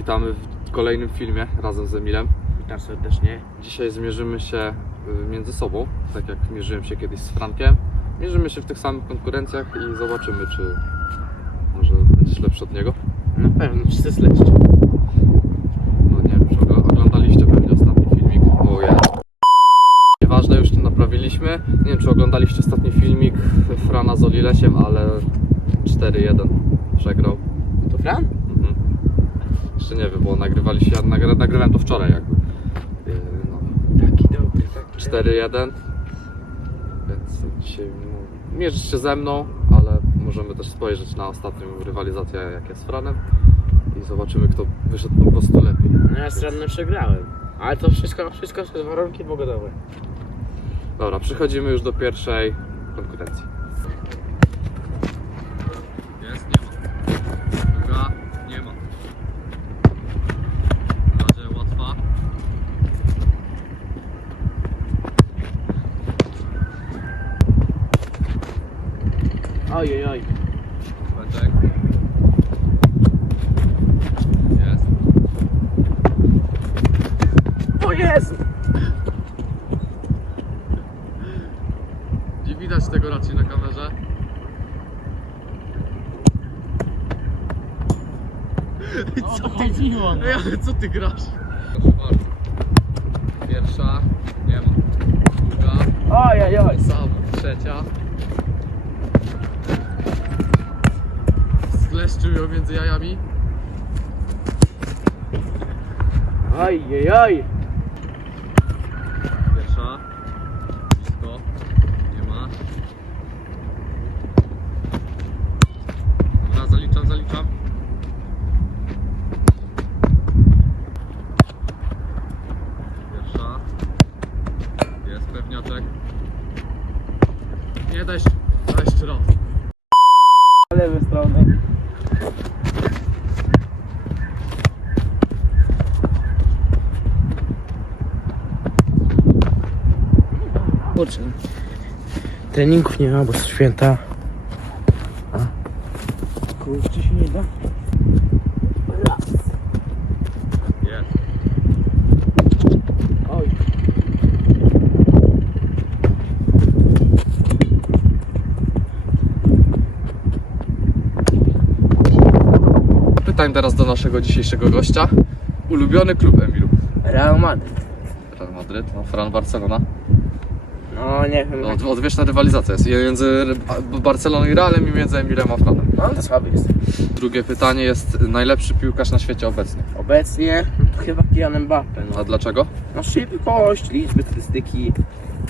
Witamy w kolejnym filmie razem z Emilem. Witam serdecznie. Dzisiaj zmierzymy się y, między sobą, tak jak mierzyłem się kiedyś z Frankiem. Mierzymy się w tych samych konkurencjach i zobaczymy, czy może będziesz lepszy od niego. Na pewno wszyscy śledźcie. No nie wiem, czy ogl- oglądaliście pewnie ostatni filmik. O jest. Nieważne, już to naprawiliśmy. Nie wiem, czy oglądaliście ostatni filmik Frana z Olilesiem, ale 4-1 przegrał. To Fran? Jeszcze nie wiem, bo nagrywaliście, ja nagry, nagrywałem to wczoraj jakby. Yy, No. Taki dobry, taki 4-1. Więc dzisiaj no, mierzysz się ze mną, ale możemy też spojrzeć na ostatnią rywalizację, jak jest z Franem. I zobaczymy, kto wyszedł po prostu lepiej. No ja z rannym przegrałem. Ale to wszystko, wszystko są warunki pogodowe. Dobra, przechodzimy już do pierwszej konkurencji. Jest, nie ma. Druga, nie ma. Na razie łatwa. Ojej, oj. Beczek. Jest. Jezu! Nie widać tego raczej na kamerze. O co chodziło? Ej, ale co ty grasz? Proszę bardzo. Pierwsza, nie ma. Druga, Ojej, oj. sama. Trzecia. Skleszczył ją między jajami. Ojej, oj. Pierwsza. Blisko. Nie ma. Dobra, zaliczam, zaliczam. Pierwsza. Jest pewniaczek. Nie daj. Daj jeszcze raz. Lewej strony. Kurczę. Treningów nie ma, bo są święta. A. Kurczę się nie da. Jest. Oj. Pytań teraz do naszego dzisiejszego gościa. Ulubiony klub Emilu. Real Madrid. Real Madryt, no, Fran Barcelona. No nie wiem. No, od- odwieczna rywalizacja jest między Barceloną i Realem i między Emilem a Franem. No to słaby jest. Drugie pytanie jest najlepszy piłkarz na świecie obecnie. Obecnie to chyba Kylian Mbappe. No, A dlaczego? no szybkość, liczby, statystyki.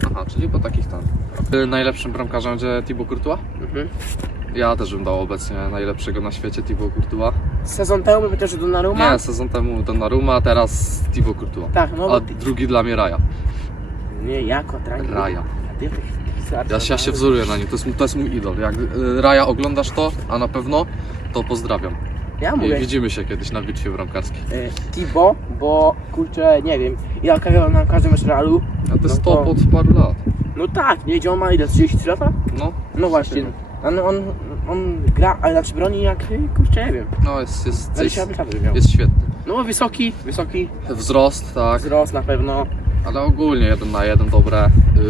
Aha, czyli po takich tam. Y, Najlepszym bramkarzem będzie Thibaut Courtois? Mhm. Ja też bym dał obecnie najlepszego na świecie Thibaut Courtois. Sezon temu bym też Donnarumma. Nie, sezon temu Donnarumma, a teraz Thibaut Courtois. Tak, no A bo ty... drugi dla mnie Raja. Nie, jako trening. Raja. A ty Ja się, ja się wzoruję na nim, to jest, to jest mój idol. Jak y, Raja oglądasz to, a na pewno, to pozdrawiam. Ja I mówię widzimy się kiedyś na bitwie bramkarskiej. y, Tibo, bo kurczę, nie wiem, ja kawiałem na każdym Realu. A to jest No to- top od paru lat. No tak, nie, gdzie on ma ile, 33 lata? No, No właśnie. On, on, on gra, ale znaczy broni jak, y, kurczę, nie wiem. no jest, jest, jest, 20 lat by miał. jest świetny. No wysoki, wysoki, Wzrost, tak, wzrost na pewno. ale ogólnie jeden na jeden dobre. Yy,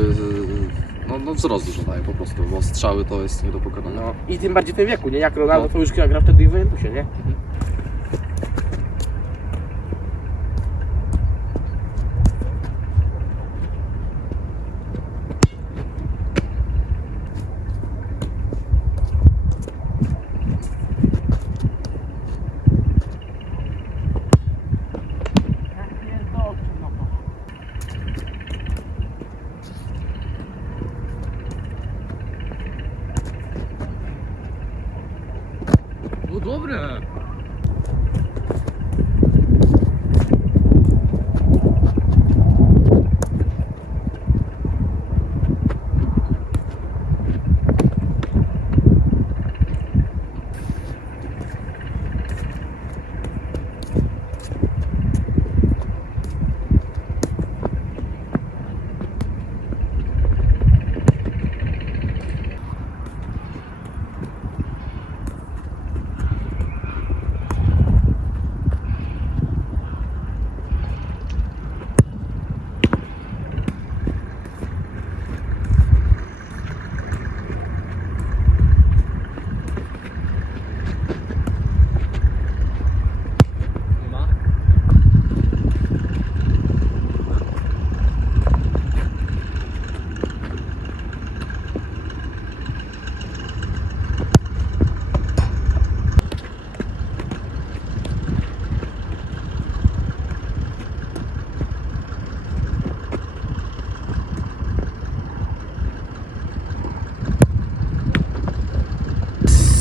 no, no wzrost dużo daje po prostu, bo strzały to jest nie do pokonania. No i tym bardziej w tym wieku, nie? Jak Ronaldo No. to już gra wtedy w Juventusie, nie?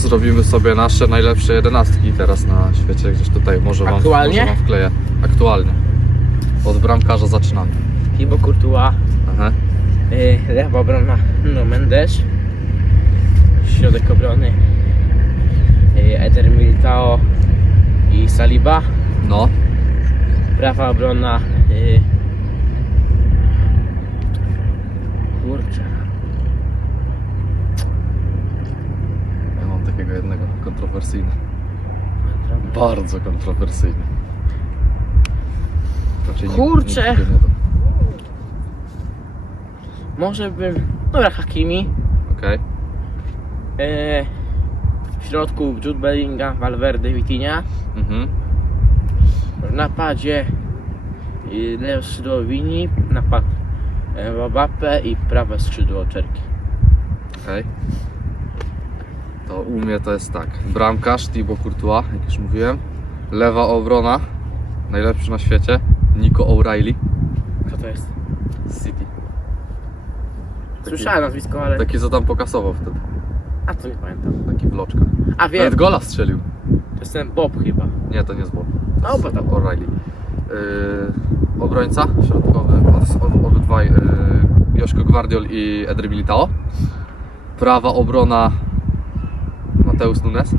Zrobimy sobie nasze najlepsze jedenastki teraz na świecie. Gdzieś tutaj może wam, Aktualnie? może wam wkleję. Aktualnie. Od bramkarza zaczynamy. Thibaut Courtois, Aha. y, lewa obrona no Mendes, środek obrony y, Eder Militao i Saliba, No. prawa obrona y, kurczę, Ja mam takiego jednego kontrowersyjny. Bardzo kontrowersyjny. Raczej nikt- Kurczę. nikt tego nie da. może bym, dobra Hakimi, Okej. y, w środku Jude Bellingham, Valverde, Vitinha, Mhm. w napadzie y, lewe skrzydło Vini, napad y, Mbappe i prawe skrzydło Czerki. Okej. To u mnie to jest tak. Bramkarz Thibaut Courtois, jak już mówiłem. Lewa obrona, najlepszy na świecie. Nico O'Reilly Co to jest? z City. Taki, Słyszałem nazwisko, ale... taki co tam pokasował wtedy. A to nie pamiętam. Taki bloczka. A wiem, Nawet gola strzelił. to jest ten Bob chyba. Nie, to nie jest Bob. No, bo tam. O'Reilly. Yy, obrońca środkowy, od- od- obydwaj yy, Joszko Gwardiol i Eder Militao. Prawa obrona Mateusz Nunes.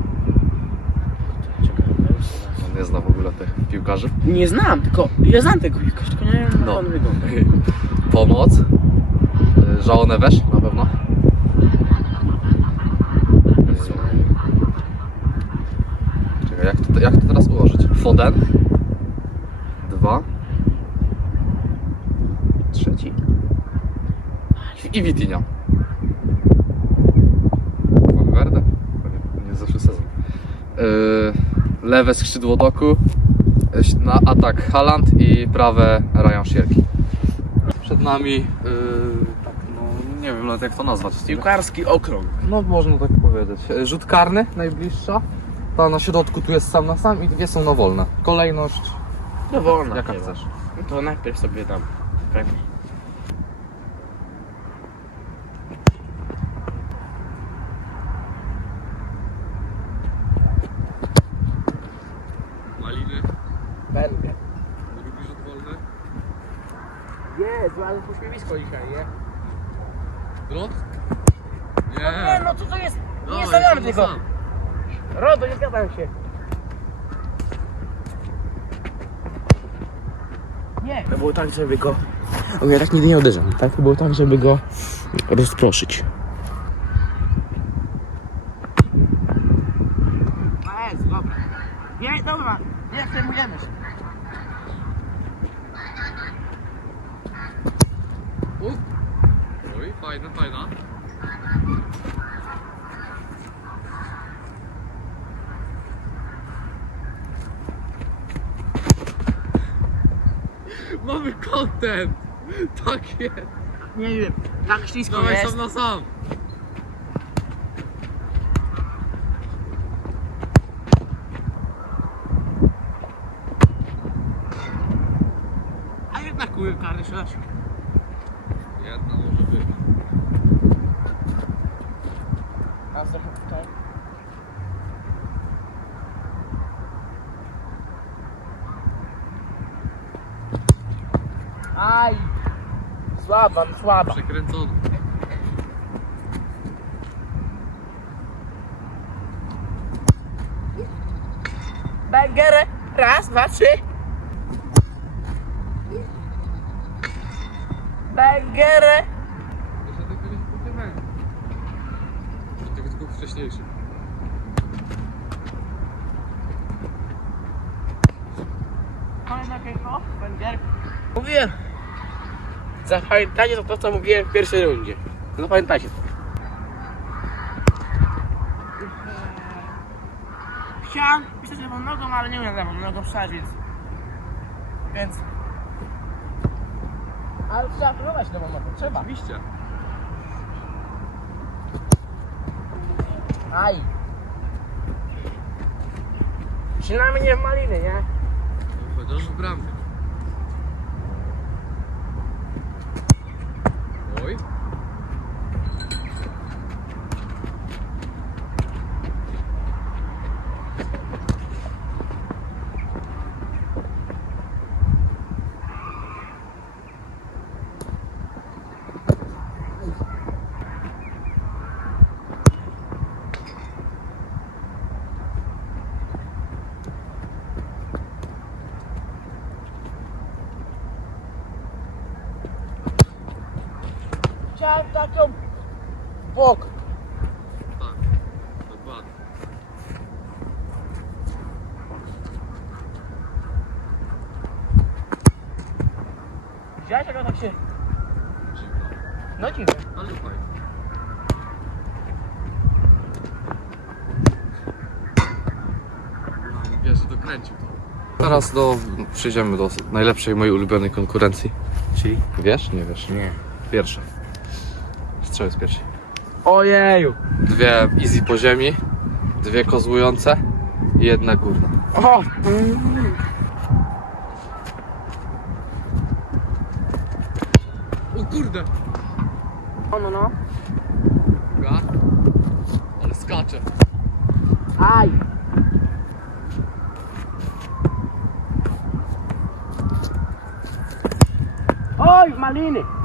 On nie zna w ogóle tych piłkarzy. Nie znam, tylko ja znam tego jakoś, tylko nie wiem jak No. on wygląda. Pomoc. Yy, João Neves na pewno. Yy, Czekaj, jak to, jak to teraz ułożyć? Foden. Dwa. Trzeci. I Vitinha. Valverde? Nie, nie zeszły sezon. Yy, lewe skrzydło doku. Yy, Na atak Haaland i prawe Ryan Sierki. Przed nami, yy, tak, no nie wiem nawet jak to nazwać. Piłkarski okrąg. No można tak powiedzieć. E, Rzut karny najbliższa. Ta na środku tu jest sam na sam i dwie są na wolne. Kolejność No wolno. jaka chyba. chcesz. No to najpierw sobie dam. Pewnie. Maliny, Będę. lubisz rzut wolny? Jezu, ale pośmiewisko dzisiaj, nie? Drot? Nie, no co to jest? No, Nie stawiamy tego. Rodo, nie zgadzam się. Nie. To było tak, żeby go... O, ja tak nigdy nie uderzam. Tak? To było tak, żeby go rozproszyć. A jest, dobra. Nie, dobra. Nie przejmujemy się. U. Oj, fajna, fajna. Mamy content! Tak jest! Nie wiem, tak ślisko Dawaj jest. sam na sam! A jednak kółka, jeszcze raz. Jedna może być. A trochę tutaj. Aj! Słaba, no słaba. Przekręcony. Bęgerę. Raz, dwa, trzy. Bęgerę. Jeszcze tego nie spodziewałem. Tego tylko wcześniejszy. Kolejna kejko. Bęger. Mówiłem. Zapamiętajcie to, to, co mówiłem w pierwszej rundzie. Zapamiętajcie to. Chciałem pisać lewą nogą, ale nie umiem lewą nogą strzelać, więc... Więc... Ale trzeba próbować lewą nogą, trzeba. Oczywiście. Aj! Przynajmniej nie w maliny, nie? Chociaż w bramkę. Oj. chciałem taką w bok. Tak, dokładnie. Widziałeś jak on tak się... Dziwne. No dziwne. Ale fajnie. Wiesz, że dokręcił to. Teraz do, przejdziemy do najlepszej mojej ulubionej konkurencji. Czyli? Wiesz? Nie wiesz. Nie. Pierwsze. Strzały z piersi. Ojeju. Dwie easy po ziemi, dwie kozłujące i jedna górna. O! O kurde! No, no, no. Uwaga. Ale skacze. Aj! Oj, maliny!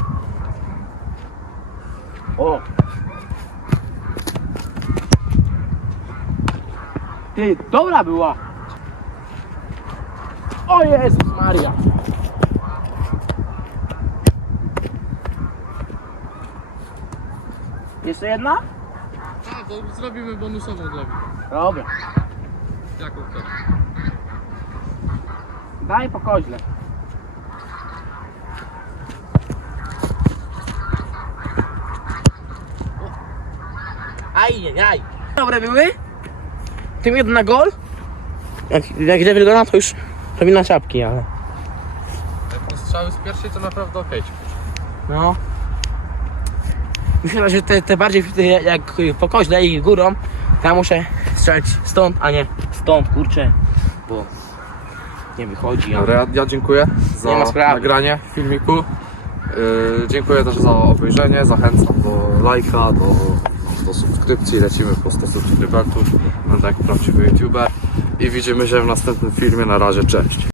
O! Ty, dobra była! O Jezus Maria! Jeszcze jedna? A, to zrobimy bonusową dla mnie. Dobra. Jaką chcesz? Daj po koźle. Aj, aj, aj. Dobre były? Tym jeden na gol? Jak, jak Devil Gona to już to mi na czapki, ale... Jak te strzały z pierwszej to naprawdę okej. No. Myślę, że te, te bardziej te jak po koźle i górą, to ja muszę strzelać stąd, a nie stąd, kurczę. Bo nie wychodzi, ale... Dobra, ja, dziękuję za Nie ma sprawy. nagranie filmiku. Yy, dziękuję też za obejrzenie. Zachęcam do lajka, do, do subskrypcji. Lecimy po 100 subskrybentów. Będę jak prawdziwy youtuber. I widzimy się w następnym filmie. Na razie, cześć.